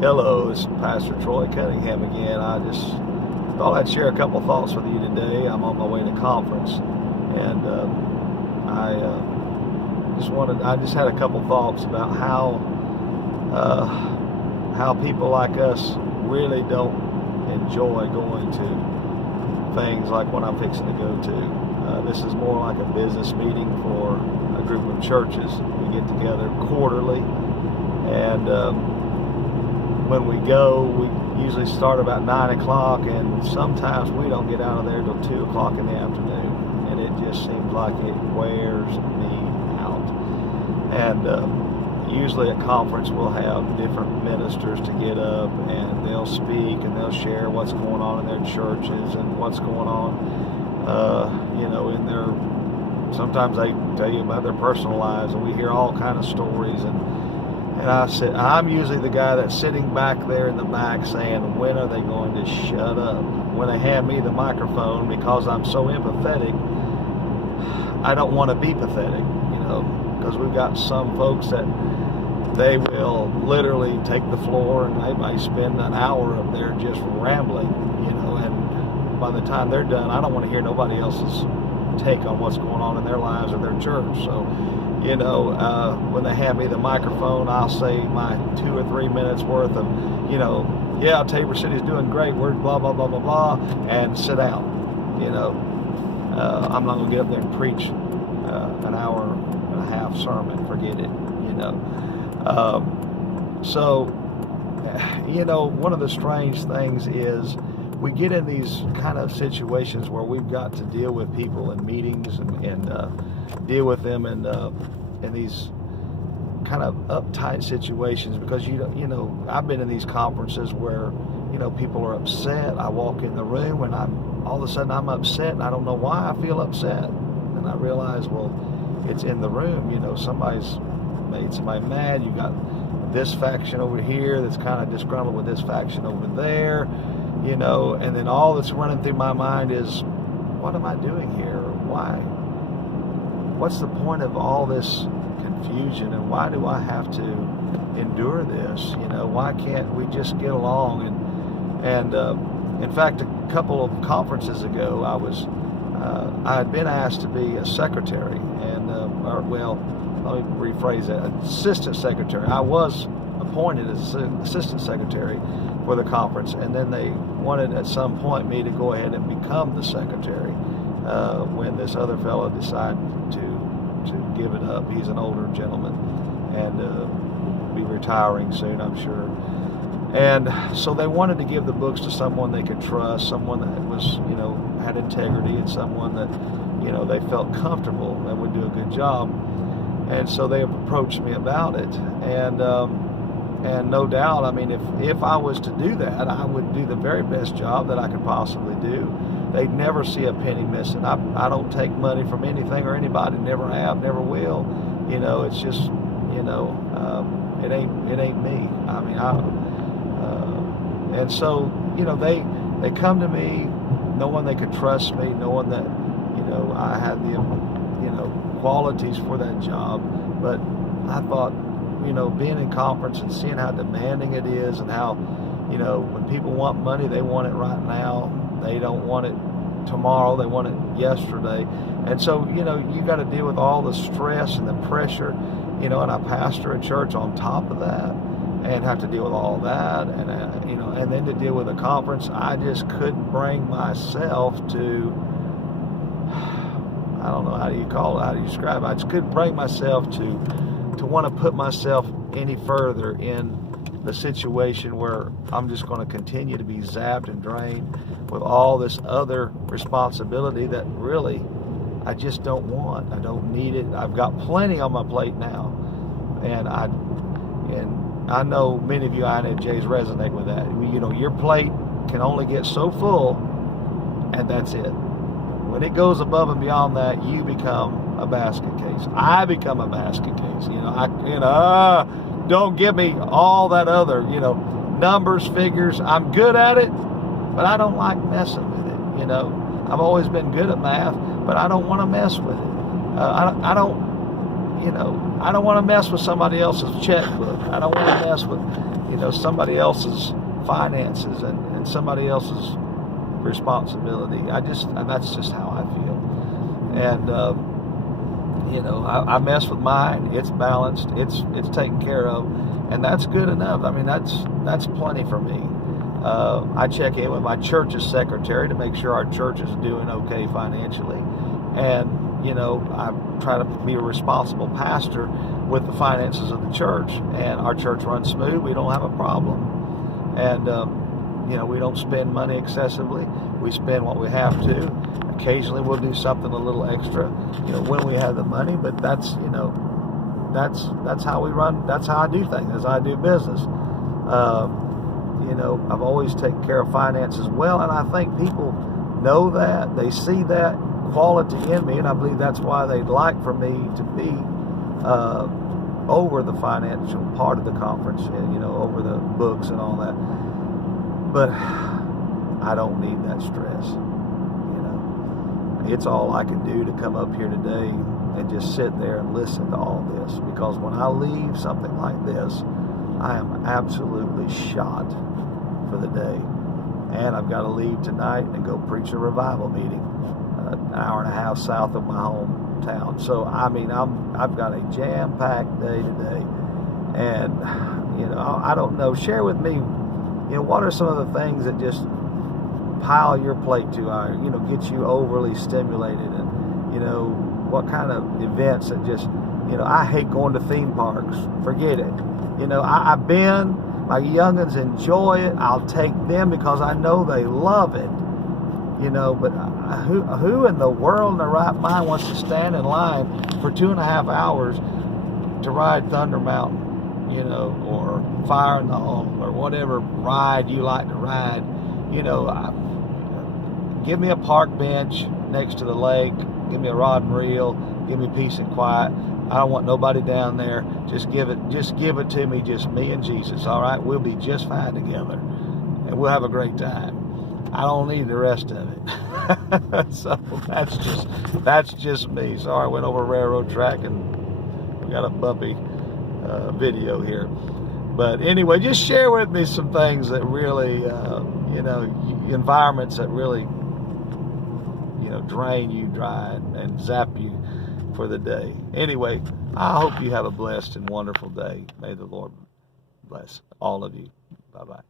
Hello, it's Pastor Troy Cunningham again. I just thought I'd share a couple thoughts with you today. I'm on my way to conference, and I just had a couple thoughts about how people like us really don't enjoy going to things like what I'm fixing to go to. This is more like a business meeting for a group of churches. We get together quarterly, and when we go, we usually start about 9 o'clock, and sometimes we don't get out of there till 2 o'clock in the afternoon, and it just seems like it wears me out. And usually at conference we'll have different ministers to get up, and they'll speak, and they'll share what's going on in their churches and what's going on, in their, sometimes they tell you about their personal lives, and we hear all kind of stories, and I'm usually the guy that's sitting back there in the back saying, when are they going to shut up? When they hand me the microphone, because I'm so empathetic, I don't want to be pathetic, because we've got some folks that they will literally take the floor and they might spend an hour up there just rambling, and by the time they're done, I don't want to hear nobody else's take on what's going on in their lives or their church. So, when they hand me the microphone, I'll say my 2 or 3 minutes worth of, yeah, Tabor City's doing great, we're blah, blah, blah, blah, blah, and sit down. I'm not going to get up there and preach an hour and a half sermon, forget it, one of the strange things is we get in these kind of situations where we've got to deal with people in meetings and deal with them in these kind of uptight situations, because I've been in these conferences where people are upset. I walk in the room and all of a sudden I'm upset, and I don't know why I feel upset, and I realize, well, it's in the room. Somebody's made somebody mad. You got this faction over here that's kind of disgruntled with this faction over there, and then all that's running through my mind is, what am I doing here? Why? What's the point of all this confusion, and why do I have to endure this? Why can't we just get along? And in fact, a couple of conferences ago, I had been asked to be a secretary, and let me rephrase that, assistant secretary. I was appointed as assistant secretary for the conference, and then they wanted at some point me to go ahead and become the secretary when this other fellow decided to give it up. He's an older gentleman and will be retiring soon, I'm sure. And so they wanted to give the books to someone they could trust, someone that was, had integrity, and someone that, they felt comfortable and would do a good job. And so they approached me about it. And no doubt, I mean, if I was to do that, I would do the very best job that I could possibly do. They'd never see a penny missing. I don't take money from anything or anybody. Never have, never will. It's just, it ain't me. I mean, and so, they come to me knowing they could trust me, knowing that, I had the, qualities for that job. But I thought, being in conference and seeing how demanding it is, and how, when people want money, they want it right now. They don't want it tomorrow. They want it yesterday. And so, you got to deal with all the stress and the pressure, and I pastor a church on top of that, and have to deal with all that. And, and then to deal with a conference, I just couldn't bring myself to, I don't know, how do you call it, how do you describe it? I just couldn't bring myself to want to put myself any further in the situation where I'm just going to continue to be zapped and drained with all this other responsibility that really I just don't want. I don't need it. I've got plenty on my plate now, and I know many of you INFJs resonate with that. Your plate can only get so full, and that's it. When it goes above and beyond that, you become a basket case. I become a basket case. Don't give me all that other, numbers, figures. I'm good at it, but I don't like messing with it. I've always been good at math, but I don't want to mess with it. I don't I don't want to mess with somebody else's checkbook. I don't want to mess with, somebody else's finances and somebody else's responsibility. And that's just how I feel. And, I mess with mine. It's balanced. It's taken care of. And that's good enough. I mean, that's plenty for me. I check in with my church's secretary to make sure our church is doing okay financially. And, I try to be a responsible pastor with the finances of the church. And our church runs smooth. We don't have a problem. And, we don't spend money excessively. We spend what we have to. Occasionally we'll do something a little extra, when we have the money. But that's how we run. That's how I do things. That's how I do business. I've always taken care of finances well, and I think people know that. They see that quality in me, and I believe that's why they'd like for me to be over the financial part of the conference, over the books and all that. But I don't need that stress. It's all I can do to come up here today and just sit there and listen to all this, because when I leave something like this, I am absolutely shot for the day. And I've got to leave tonight and go preach a revival meeting an hour and a half south of my hometown. So I've got a jam-packed day today. And I don't know, share with me, what are some of the things that just pile your plate too high, get you overly stimulated, and what kind of events that just, I hate going to theme parks. Forget it. I've been, my youngins enjoy it. I'll take them because I know they love it. But who in the world in their right mind wants to stand in line for 2.5 hours to ride Thunder Mountain, or Fire in the Hole, or whatever ride you like to ride? Give me a park bench next to the lake. Give me a rod and reel. Give me peace and quiet. I don't want nobody down there. Just give it to me, just me and Jesus. All right, we'll be just fine together, and we'll have a great time. I don't need the rest of it. So that's just me. Sorry, I went over a railroad track and we got a bumpy video here. But anyway, just share with me some things that really, environments that really, drain you dry and zap you for the day. Anyway, I hope you have a blessed and wonderful day. May the Lord bless all of you. Bye-bye.